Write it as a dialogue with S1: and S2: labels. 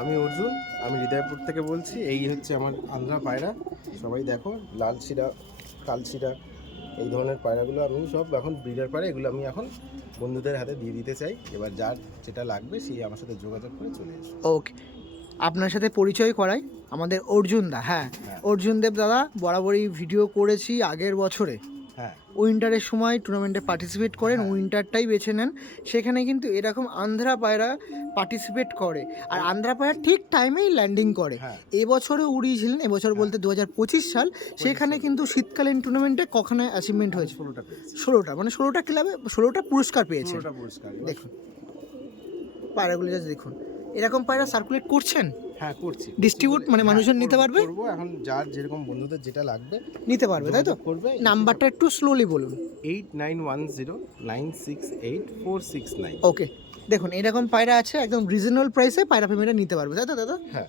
S1: আমি অর্জুন আমি হৃদয়পুর থেকে বলছি এই হচ্ছে আমার আন্ধ্রা পায়রা। সবাই দেখো লাল শিরা কাল শিরা এই ধরনের পায়রাগুলো আমি সব এখন ব্রিডার পায়রা এগুলো আমি এখন বন্ধুদের হাতে দিয়ে দিতে চাই। এবার যার যেটা লাগবে সেই আমার সাথে যোগাযোগ করে চলে এসো
S2: ওকে আপনার সাথে পরিচয় করাই আমাদের অর্জুন দা হ্যাঁ।
S1: হ্যাঁ।
S2: অর্জুন দেব দাদা বরাবরই ভিডিও করেছি আগের বছরে। উইন্টারের সময় টুর্নামেন্টে পার্টিসিপেট করেন
S1: হ্যাঁ।
S2: উইন্টারটাই বেছে নেন। সেখানে কিন্তু এরকম আন্ধ্রা পায়রা পার্টিসিপেট করে। আর আন্ধ্রা পায়রা ঠিক টাইমেই ল্যান্ডিং করে।
S1: হ্যাঁ।
S2: এবছরে উড়িয়েছিলেন এবছর বলতে দু হাজার পঁচিশ সাল। সেখানে কিন্তু শীতকালীন টুর্নামেন্টে কখনো অ্যাচিভমেন্ট হয়েছে
S1: ষোলোটা
S2: ষোলোটা মানে ষোলোটা ক্লাবে ষোলোটা পুরস্কার পেয়েছে। দেখুন। পায়রাগুলো দেখুন। এরকম পায়রা সার্কুলেট করছেন?
S1: হ্যাঁ করছি।
S2: ডিস্ট্রিবিউট মানে
S1: হ্যাঁ,
S2: মানুষজন নিতে পারবে?
S1: করব এখন যার যেরকম বন্ধুদের যেটা লাগবে
S2: নিতে পারবে তাই তো?
S1: করবে
S2: নাম্বারটা একটু স্লোলি বলুন।
S1: Eight nine one zero nine six eight four six nine
S2: okay দেখুন এরকম পায়রা আছে একদম রিজনেবল প্রাইসে পায়রা ফেমিটা নিতে পারবে তাই তো দাদা?
S1: হ্যাঁ।